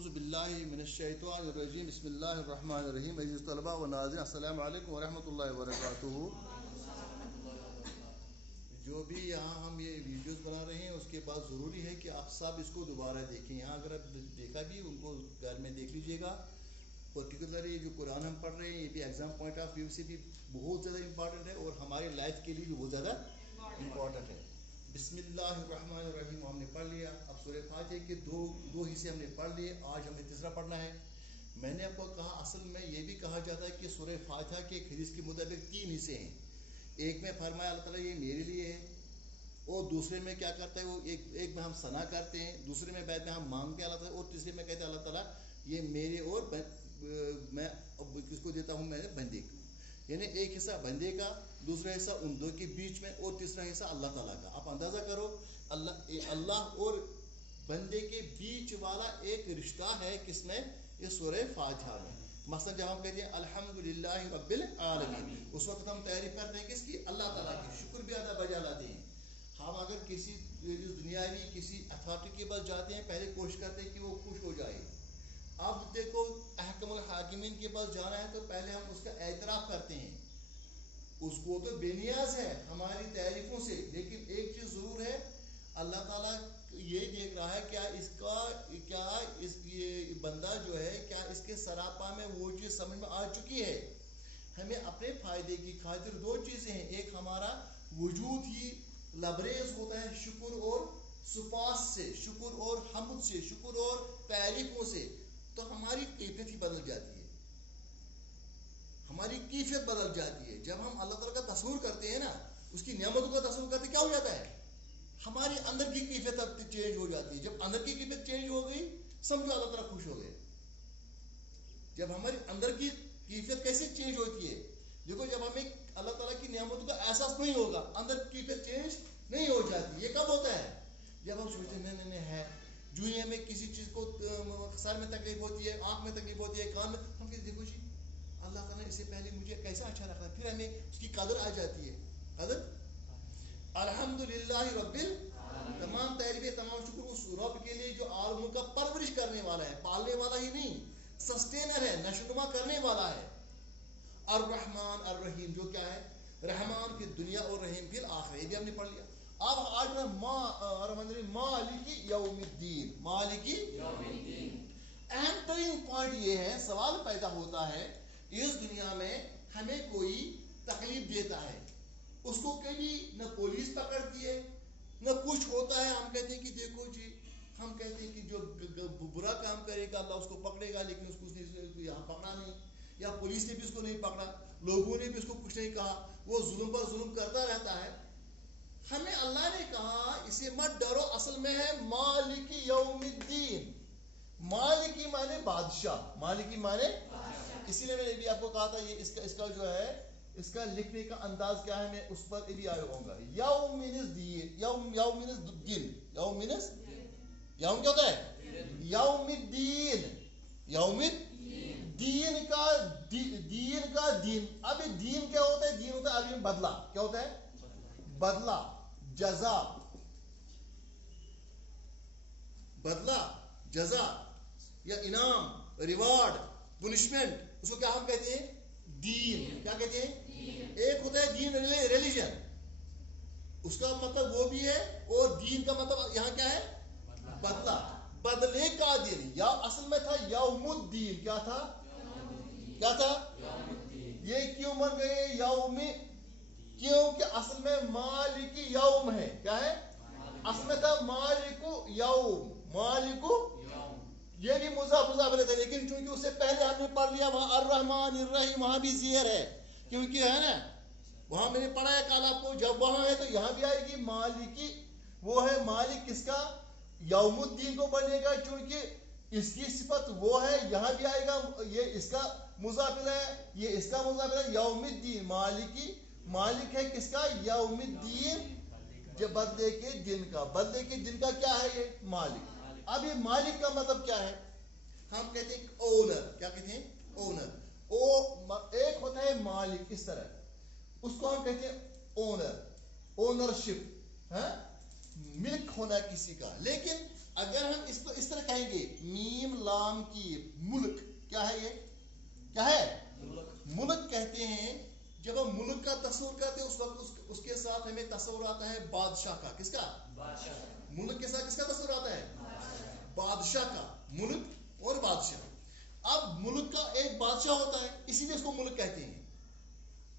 अऊज़ु बिल्लाहि मिनश्शैतानिर्रजीम बिस्मिल्लाहिर्रहमानिर्रहीम। अज़ीज़ तलबा व नाज़रीन, अस्सलामु अलैकुम व रहमतुल्लाहि व बरकातुहू। जो भी यहाँ हम ये वीडियोस बना रहे हैं उसके बाद ज़रूरी है कि आप सब इसको दोबारा देखें। यहाँ अगर आप देखा भी उनको घर में देख लीजिएगा। पर्टिकुलरली जो कुरान हम पढ़ रहे हैं ये भी एग्ज़ाम पॉइंट ऑफ व्यू से भी बहुत ज़्यादा इम्पॉर्टेंट है और हमारे लाइफ के लिए भी बहुत ज़्यादा इम्पॉर्टेंट है। बिस्मिल्लाहिर्रहमानिर्रहीम हमने पढ़ लिया। अब सूरह फातिहा के दो हिस्से हमने पढ़ लिए, आज हमें तीसरा पढ़ना है। मैंने आपको कहा असल में ये भी कहा जाता है कि सूरह फातिहा के हदीस के मुताबिक 3 हिस्से हैं। एक में फरमाया अल्लाह ताला ये मेरे लिए है, और दूसरे में क्या करता है वो एक में हम सना करते हैं, दूसरे में बाद में हम मांगते हैं अल्लाह ताला, और तीसरे में कहते हैं अल्लाह ताला ये मेरे और मैं किसको देता हूँ, मैंने बंदे को। यानी एक हिस्सा बंदे का, दूसरा हिस्सा उन दो के बीच में, और तीसरा हिस्सा अल्लाह ताला का। आप अंदाज़ा करो अल्लाह और बंदे के बीच वाला एक रिश्ता है किसमें, इस सूरह फातिहा में। मसलन जब हम कहते हैं अल्हम्दुलिल्लाहि रब्बिल आलमीन, उस वक्त हम तारीफ करते हैं किसकी, अल्लाह ताला की, शुक्र भी अदा बजा लाते हैं। हम अगर किसी दुनियावी किसी अथॉरिटी के पास जाते हैं पहले कोशिश करते हैं कि वो खुश हो जाए। अब देखो अहकमुल हाकिमीन के पास जाना है तो पहले हम उसका एतराफ़ करते हैं, उसको तो बेनियाज है हमारी तारीफों से, लेकिन एक चीज़ ज़रूर है, अल्लाह ताला ये देख रहा है ये बंदा जो है क्या इसके सरापा में वो चीज़ समझ में आ चुकी है। हमें अपने फ़ायदे की खातिर 2 चीज़ें हैं, एक हमारा वजूद ही लबरेज होता है शुक्र और सुपास से, शुक्र और हम्द से, शुक्र और तारीफों से, तो हमारी कैफियत ही बदल जाती है, हमारी कैफियत बदल जाती है। जब हम अल्लाह ताला का तस्वुर करते हैं ना, उसकी नेमतों का तस्वुर करते, क्या हो जाता है, हमारी अंदर की कैफियत चेंज हो जाती है। जब अंदर की कैफियत चेंज हो गई समझो अल्लाह ताला खुश हो गए। जब हमारी अंदर की कैफियत कैसे चेंज होती है, देखो जब हमें अल्लाह ताला की नेमतों का एहसास नहीं होगा, अंदर की कैफियत चेंज नहीं हो जाती। ये कब होता है, जब हम सोचते हैं नहीं है, जो ही हमें किसी चीज़ को सर में तकलीफ होती है, आँख में तकलीफ होती है, कान में, हम कहते देखो जी अल्लाह ताला ने इससे पहले मुझे कैसा अच्छा रखा, फिर हमें उसकी कदर आ जाती है। कदर अल्हम्दुलिल्लाहि रब्बिल, तमाम तारीफ़ें तमाम शुक्र उस रब के लिए जो आलमों का परवरिश करने वाला है, पालने वाला ही नहीं, सस्टेनर है, नशोनुमा करने वाला है। अर्रहमान अर्रहीम, जो क्या है, रहमान की दुनिया और रहीम फिल आखिर, ये भी हमने पढ़ लिया। अब आज मालिकी यौमिद्दीन, मालिकी यौमिद्दीन। अहम तरीन पॉइंट ये है, सवाल पैदा होता है, इस दुनिया में हमें कोई तकलीफ देता है, उसको कभी न पुलिस पकड़ती है न कुछ होता है, हम कहते हैं कि देखो जी, हम कहते हैं कि जो बुरा काम करेगा अल्लाह उसको पकड़ेगा, लेकिन उसको यहाँ पकड़ा नहीं, या पुलिस ने भी उसको नहीं पकड़ा, लोगों ने भी उसको कुछ नहीं कहा, वो जुल्म पर जुल्म करता रहता है। हमें अल्लाह ने कहा इसे मत डरो, असल में है मालिकी यौमिद्दीन। मालिकी माने बादशाह, मालिकी माने, इसीलिए मैंने भी आपको कहा था ये इसका जो है इसका लिखने का अंदाज क्या है, मैं उस पर भी आया होगा। यौमिद्दीन, यौम क्या होता है, यौमिद्दीन, यौमिद्दीन का दीन। अब दीन क्या होता है, दीन होता है अरबी में बदला, क्या होता है, बदला, जजा, बदला, जजा या इनाम, रिवार्ड, पुनिशमेंट, उसको क्या हम कहते हैं, दीन। क्या कहते हैं, एक होता है दीन रिलीजन, उसका मतलब वो भी है, और दीन का मतलब यहाँ क्या है, बदला, बदले का दिन, या असल में था यौमुद्दीन, क्या था, क्या था, ये क्यों बन गए यौमी, क्योंकि असल में मालिकी यौम है, क्या है, असल में था मालिकु यौम, मालिकु, ये भी मुज़ाफ रहता है, लेकिन चूंकि उससे पहले हमने पढ़ लिया वहां अर्रहमान अर्रहीम, वहां भी ज़ेर है, क्योंकि है ना, वहां मैंने पढ़ा है कल आपको, जब वहां है तो यहां भी आएगी मालिकी, वो है मालिक किसका, यौमुद्दीन को बनेगा, क्योंकि इसकी सिफत वो है, यहां भी आएगा, ये इसका मुज़ाफिर है, ये इसका मुज़ाफिर है, यौमुद्दीन, मालिकी, मालिक है किसका, यौमुद्दीन, जब बदले के दिन का, बदले के दिन का क्या है ये, मालिक। अब ये मालिक का मतलब क्या है, हम कहते हैं ओनर, क्या कहते हैं, ओनर। एक होता है मालिक, इस तरह, उसको हम कहते हैं ओनर, ओनरशिप है, मिल्क होना किसी का। लेकिन अगर हम इसको इस तरह कहेंगे मीम السلام کی ملک کیا ہے؟ یہ کیا ہے؟ ملک کہتے ہیں. جب ہم ملک کا تصور کرتے ہیں اس وقت اس کے ساتھ ہمیں تصور آتا ہے بادشاہ کا. کس کا؟ ملک کے ساتھ کس کا تصور آتا ہے؟ بادشاہ کا. ملک اور بادشاہ. اب ملک کا ایک بادشاہ ہوتا ہے, اسی لیے اس کو ملک کہتے ہیں.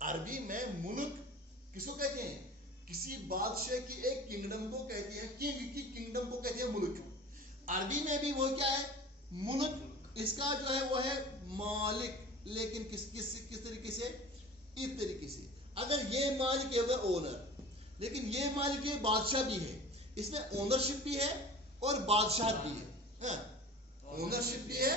عربی میں ملک کس کو کہتے ہیں؟ کسی بادشاہ کی ایک کنگڈم کو کہتے ہیں, کنگ کی کنگڈم کو کہتے ہیں ملک. عربی میں بھی وہ کیا ہے؟ ملک. اس کا جو ہے وہ ہے مالک, لیکن کس طریقے سے؟ اس طریقے سے. اگر یہ مالک ہے وہ اونر, لیکن یہ مالک ہے بادشاہ بھی ہے. اس میں اونرشپ بھی ہے اور بادشاہت بھی ہے. اونرشپ بھی ہے.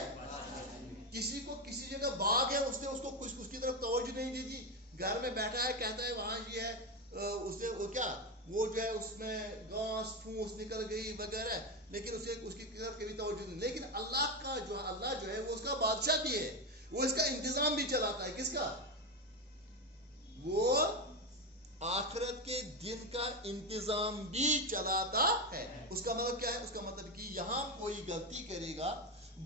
کسی کو کسی جگہ باغ ہے, اس نے اس کو اس کی طرف توجہ نہیں دی تھی, گھر میں بیٹھا ہے کہتا ہے وہاں یہ ہے, اس نے وہ کیا وہ جو ہے اس میں گھاس پھوس نکل گئی وغیرہ, لیکن اسے اس کی طرف کبھی توجہ نہیں. لیکن اللہ کا جو ہے, اللہ جو ہے وہ اس کا بادشاہ بھی ہے, وہ اس کا انتظام بھی چلاتا ہے. کس کا؟ وہ آخرت کے دن کا انتظام بھی چلاتا ہے. اس کا مطلب کیا ہے؟ اس کا مطلب کہ یہاں کوئی غلطی کرے گا,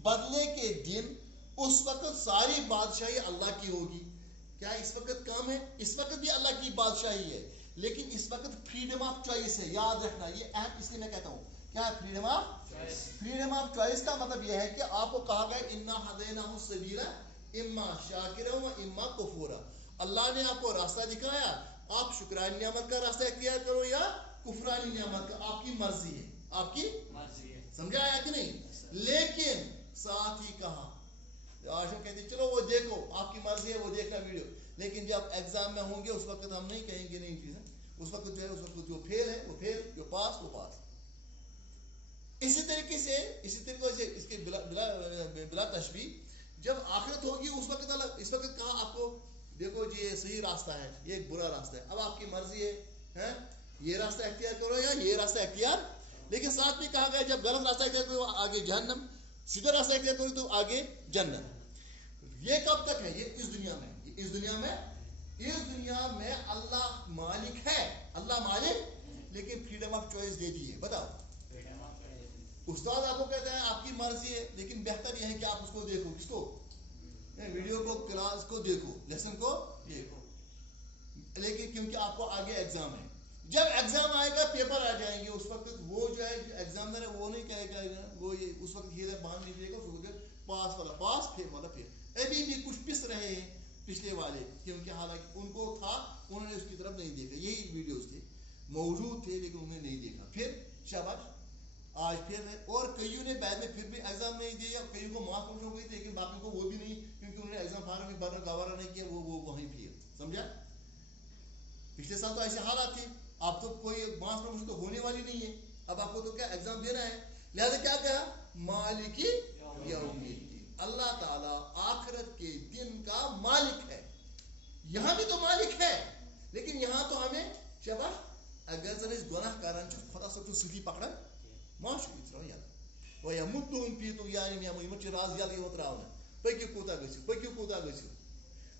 بدلے کے دن اس وقت ساری بادشاہی اللہ کی ہوگی. کیا اس وقت کام ہے؟ اس وقت بھی اللہ کی بادشاہی ہے, لیکن اس وقت فریڈم آف چوائس ہے. یاد رکھنا, یہ اہم اس لیے میں کہتا ہوں. کیا ہے freedom of choice? Freedom of choice کا مطلب یہ ہے کہ آپ کو کہا گیا انا ہدیناہ السبیل اما شاکرا و اما کفورا. اللہ نے آپ کو راستہ دکھایا, آپ شکرانی نعمت کا راستہ اختیار کرو یا کفرانی نعمت کا, آپ کی مرضی ہے. آپ کی مرضی ہے. سمجھا آیا کہ نہیں؟ لیکن ساتھ ہی کہا, آج ہم کہتے ہیں چلو وہ دیکھو, آپ کی مرضی ہے وہ دیکھنا ویڈیو, لیکن جب ایگزام میں ہوں گے اس وقت ہم نہیں کہیں گے نہیں چیزیں. اس وقت جو ہے اس وقت جو فیل ہے وہ فیل, جو پاس وہ پاس. اسی طریقے سے اس کے بلا تشبیہ جب آخرت ہوگی اس وقت الگ. اس وقت کہا آپ کو دیکھو جی یہ صحیح راستہ ہے, یہ ایک برا راستہ ہے, اب آپ کی مرضی ہے یہ راستہ اختیار کرو یا یہ راستہ اختیار. لیکن ساتھ میں کہا گیا جب غلط راستہ اختیار کرو آگے جہنم, سیدھا راستہ اختیار کرو تو آگے جنت. یہ کب تک ہے؟ یہ اس دنیا میں. اس دنیا میں اللہ مالک ہے, اللہ مالک, لیکن فریڈم آف چوائس دے دی ہے. بتاؤ, استاد آپ کو کہتا ہے آپ کی مرضی ہے, لیکن بہتر یہ ہے کہ آپ اس کو دیکھو. کس کو؟ ویڈیو کو, کلاس کو دیکھو, لیسن کو دیکھو. لیکن کیونکہ آپ کو آگے ایگزام ہے, جب ایگزام آئے گا پیپر آ جائیں گے, اس وقت وہ جو ہے ایگزامنر ہے وہ نہیں کہے گا, وہ اس وقت یہ باندھ نہیں دے گا, اس وقت پاس والا پاس, پھر والا پھر. ابھی بھی کچھ پس رہے ہیں پچھلے والے, کیونکہ حالانکہ ان کو تھا, انہوں نے اس کی طرف نہیں دیکھا. یہی ویڈیوز تھے, موجود تھے, لیکن انہوں نے نہیں دیکھا. پھر شاباش, آج پھر اور کئیوں نے بعد میں پھر بھی ایگزام نہیں دیا, کئیوں کو مارکس کم ہو گئی تھی, لیکن باقی کو وہ بھی نہیں, کیونکہ انہوں نے ایگزام فارم بھی بھرنا گوارا نہیں کیا, وہ وہیں پھر. سمجھا؟ پچھلے سال تو ایسے حالات تھے, اب تو کوئی مارکس کم تو ہونے والی نہیں ہے, اب آپ کو تو کیا ایگزام دینا ہے. لہذا کیا کہا؟ مالک یوم الدین. اللہ تعالیٰ آخرت کے دن کا مالک ہے. یہاں بھی تو مالک ہے, لیکن یہاں تو ہمیں شاباش اگر زن اس گناہ کران خدا صاحب سیدھی پکڑا معاشی ترا یاد و یمدهم فی طغیانہم یعمہون. یہ راز یاد یہ تراونا پکیو کوتا گژھو,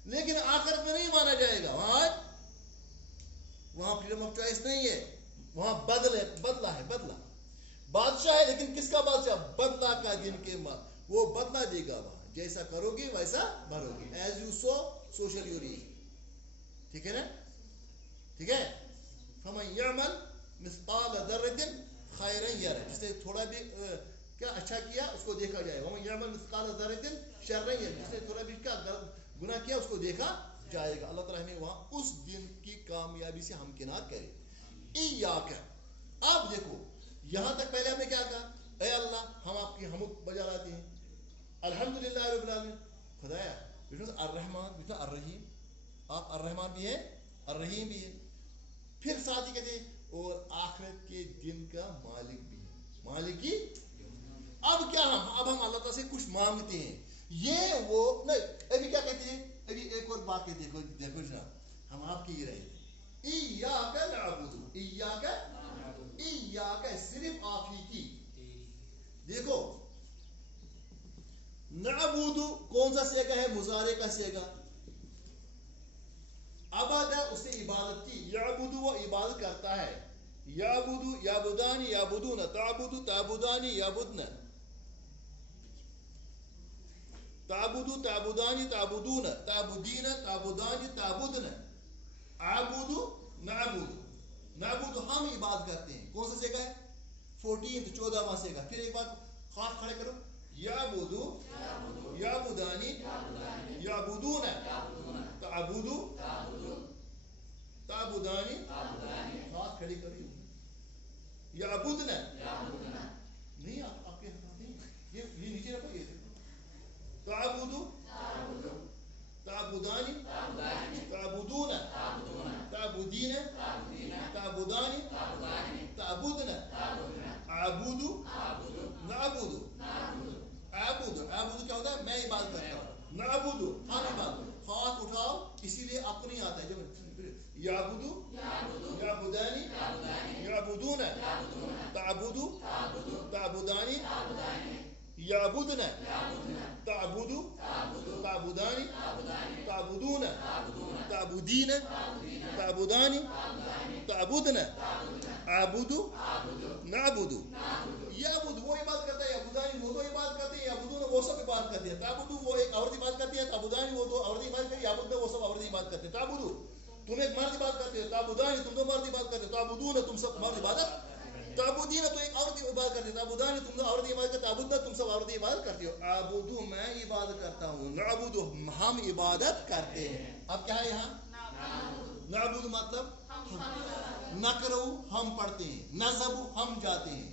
لیکن آخرت میں نہیں مانا جائے گا. وہاں فریڈم آف چوائس نہیں ہے, وہاں بدلہ ہے. بادشاہ ہے, لیکن کس کا بادشاہ؟ بدلہ کا دن کے بعد وہ بدلہ دے گا. وہاں جیسا کرو گے ویسا بھرو گے. ایز یو سو سو شل یو ریپ. ٹھیک ہے نا؟ ٹھیک ہے. فمن یعمل مثقال ذرۃ خیرا یرہ, جس نے تھوڑا بھی کیا اچھا کیا اس کو دیکھا جائے. ومن یعمل مثقال ذرۃ شرا یرہ, جس نے تھوڑا بھی کیا گناہ کیا اس کو دیکھا جائے گا. اللہ تعالیٰ ہمیں وہاں اس دن کی کامیابی سے ہمکنار کرے. ایاک, آپ دیکھو یہاں تک پہلے ہم نے کیا کہا؟ اے اللہ ہم آپ کی حمد بجا لاتے ہیں, الحمدللہ رب العالمین. خدایا الرحمن الرحیم, آپ الرحمن بھی ہیں الرحیم بھی ہیں. پھر ساتھ ہی کہتے ہیں اور آخرت کے دن کا مالک بھی ہے, مالکی. اب کیا اب ہم اللہ تعالیٰ سے کچھ مانگتے ہیں, یہ وہ نہیں. ابھی کیا کہتے ہیں؟ ابھی ایک اور بات کہتے ہیں, دیکھو جناب, ہم آپ کی یہ رہے تھے. ایاک نعبد, ایاک صرف آپ ہی کی. دیکھو نعبد کون سا سیگا ہے؟ مضارع کا سیگا. عبد اس نے عبادت کی, یعبد وہ عبادت کرتا ہے. یعبد یعبدان یعبدون, تعبد تعبدان یعبدن. अअबुदु ताबुदानी ताबुदून ताबुदीन ताबुदानी ताबुदन अअबुदु नअबुदु नअबुदु हम इबादत करते हैं। कौन सा सेगा है 14वां सेगा। फिर एक बार हाथ खड़े करो याबुदु याबुदानी याबुदून ताबुदु ताबुदानी हाथ खड़ी करो याबुदन नहीं आपके हाथ नहीं ये नीचे रखो ये ताबुदु ताबुदानी ताबुदून ताबुदीन ताबुदानी ताबुदन अअबुदु नअबुदु अअबुदु अअबुदु क्या होता है मैं इबादत करता हूँ नअबुदु हम इबादत। हाथ उठाओ इसीलिए आपको नहीं आता है जब याबुदु याबुदानी याबुदून ताबुदु ताबुदानी याबुदन ताबुदु ताबुदानी ताबुदून ताबुदीन ताबुदानी ताबुदन अअबुदु नअबुदु याबुदु वो इबादत करता है याबुदानी वो तो इबादत करते हैं याबुदून वो सब इबादत करते हैं ताबुदु वो एक औरत इबादत करती है ताबुदानी वो दो औरत इबादत करती है याबुदन वो सब औरत इबादत करते हैं ताबुदु तुम एक मर्द इबादत करते हो ताबुदानी तुम दो मर्द इबादत करते हो ताबुदून तुम सब मर्द इबादत ताबुदीन तो एक औरत इबादत करते हो ताबुदानी तुम दो औरत इबादत करते हो ताबुदन तुम सब औरत इबादत करती हो अअबुदु मैं इबादत करता हूँ नअबुदु हम इबादत करते हैं। अब क्या है यहाँ नअबुदु मतलब नकरउ हम पढ़ते हैं नज़बु हम जाते हैं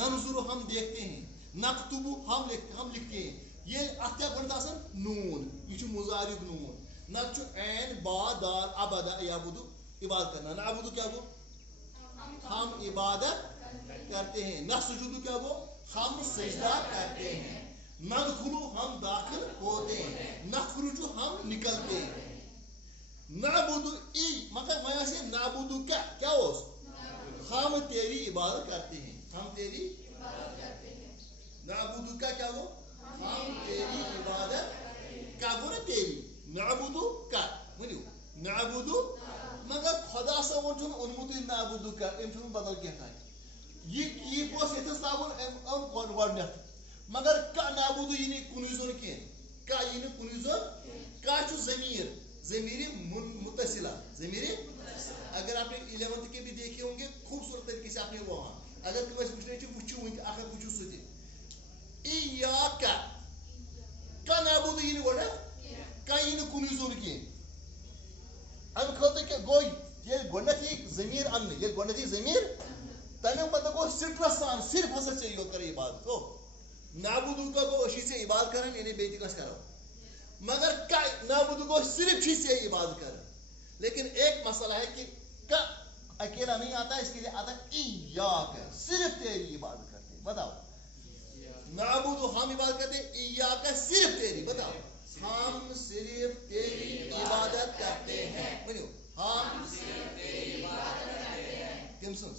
ननजुरु हम देखते हैं नक्तुबु हम लिखते हैं। ये क्या बनता है नून ये मुजारिफ नून नचु ऐन बा दाल अबदा याबुदु इबादत करना नअबुदु क्या वो हम इबादत करते हैं नसजुदु क्या वो हम सजदा करते हैं नदखुलु हम दाखिल होते हैं नखरुजु हम निकलते हैं नअबुदु ई मतलब वहां से नअबुदु क्या हो हम तेरी इबादत करते हैं हम तेरी इबादत करते हैं नअबुदु क्या वो हम तेरी इबादत का वो ना तेरी नअबुदु का वनियो नअबुदु मगर खुदा सा वो जो उन्मुत नअबुदु का इनफुन बदल कहता है ये पोस इतना साबुन और वर्णत मगर का नअबुदु ये कुनुजोन के का ये कुनुजोन का जो ज़मीरी मुत्तसिला ज़मीरी अगर आपने 11th के भी देखे होंगे खूबसूरत तरीके से आपने वो अगर तुम पूछने चाहिए पूछो आखिर पूछो सुधी इयाका का नअबुदु ये वर्णत का ये कुनुजोन के हम कहते हैं कि गोई ये गुणती ज़मीर अन्न ये गुणती ज़मीर तने मतलब को सिर्फ हसद से यो करे इबादत तो नाबुदु का को अशी से इबादत करन इन्हें बेइज्जती कस करो मगर का नाबुदु को सिर्फ चीज से इबादत कर। लेकिन एक मसला है कि का अकेला नहीं आता इसके लिए आता इय्याक सिर्फ तेरी इबादत करते बताओ नाबुदु हम इबादत करते इय्याक सिर्फ तेरी बताओ हम सिर्फ तेरी इबादत करते हैं बोलो हम सिर्फ तेरी इबादत करते हैं किम सुन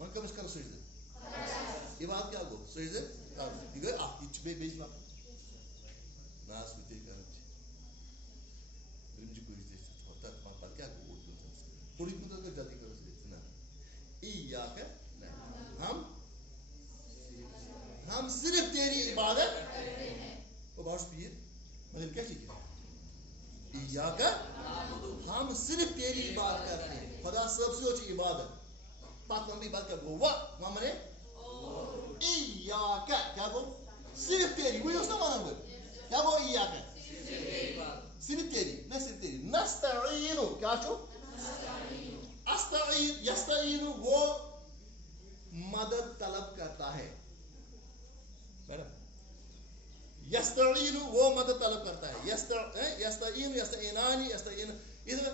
और कब इसका सजदे इबादत क्या हो सजदे दिगे आ इच बे बेजमा नास बिते करत बिरमजी को इस होता पापा क्या को थोड़ी कुछ अगर जल्दी करो ना इय्याक हम सिर्फ तेरी इबादत करते हैं वो बहुत पीर मतलब क्या ठीक है इय्याक हम सिर्फ तेरी इबादत करते हैं खुदा सबसे ऊंची इबादत पाक में बात कर वो वहां मैंने इय्याक क्या वो सिर्फ तेरी वो उसका माना हुआ क्या वो इय्याक सिर्फ तेरी न सिर्फ तेरी नस्तईनु क्या चो अस्तईन यस्तईनु वो मदद तलब करता है मैडम यस्तईनु वो मदद तलब करता है यस्तईनु यस्तईनानी यस्तईनु इधर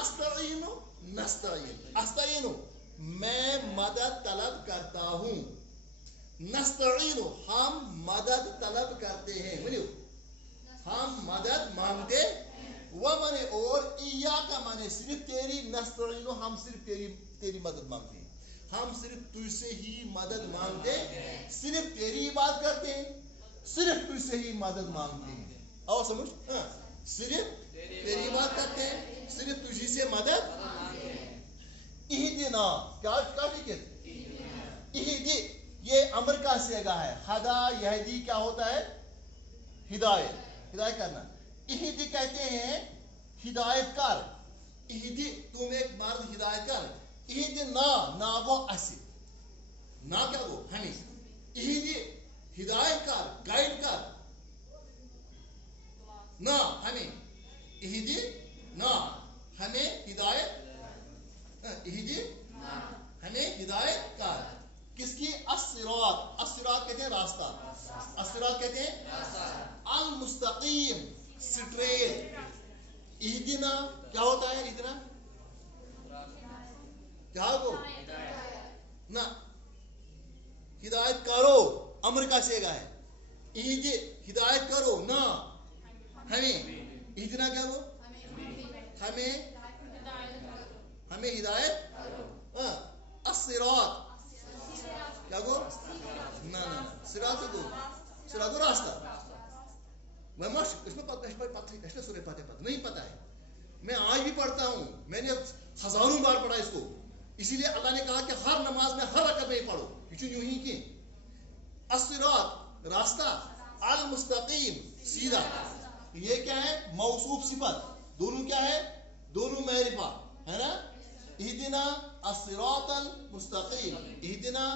अस्तईनु नस्तईन अस्तईनु मैं मदद तलब करता हूँ नस्तईनु हम मदद तलब करते हैं बोलियो हम मदद मांगते वो माने और इय्याका माने सिर्फ तेरी नस्तईनु हम सिर्फ तेरी मदद मांगते हैं हम सिर्फ तुझसे ही मदद मांगते सिर्फ तेरी इबादत करते हैं सिर्फ तुझसे ही मदद मांगते हैं आओ समझ सिर्फ तेरी बात करते हैं सिर्फ तुझी से मदद इहदिना क्या ठीक है इहदी ये अमर का सेगा है हदा यहदी क्या होता है ہدایت ہدایت کرنا. اہدی کہتے ہیں ہدایت کر. اہدی تم ایک مرد ہدایت کر. اہدی نا گو اسی. نا کیا گو ہمیں. اہدی ہدایت کر گائیڈ کر. نا ہمیں. اہدی نا ہمیں ہدایت. اہدی ہمیں ہدایت کر. کس کی؟ الصراط. الصراط کہتے ہیں راستہ. الصراط کہتے ہیں المستقیم اسٹریٹ. اہدنا کیا ہوتا ہے؟ اہدنا کیا ہو نا ہدایت کرو امر کا سیگا ہے. اہدی ہدایت کرو نا ہمیں. اہدنا کیا ہو ہمیں ہدایت. الصراط کیا گو نا صراط گو صراط گو راستہ. میں اس میں پتہ سورے پتہ نہیں پتہ ہے. میں آج بھی پڑھتا ہوں. میں نے ہزاروں بار پڑھا اس کو. اسی لیے اللہ نے کہا کہ ہر نماز میں ہر رکعت میں پڑھو. یہ یوں ہی کہ الصراط راستہ المستقیم سیدھا. یہ کیا ہے؟ موصوف صفت. دونوں کیا ہے؟ دونوں معرفہ ہے نا. اہدنا الصراط المستقیم. اہدنا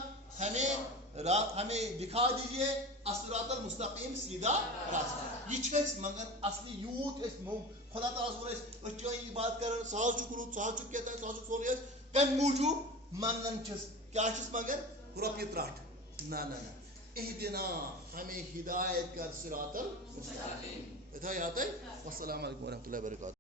ہمیں دکھا دیجئے الصراط المستقیم سیدھا راستہ. یہ چھس مگر اصلی یوت اس خدا تعالیٰ اس چاہیے بات کر سہل چکر سہل چک کہتا ہے سہل چک سورے کم موجود منگن چھس کیا چھس مگر روپیہ ترٹ. نا اہدنا ہمیں ہدایت کر صراط المستقیم. اتھا یاد ہے. السلام علیکم ورحمۃ اللہ وبرکاتہ.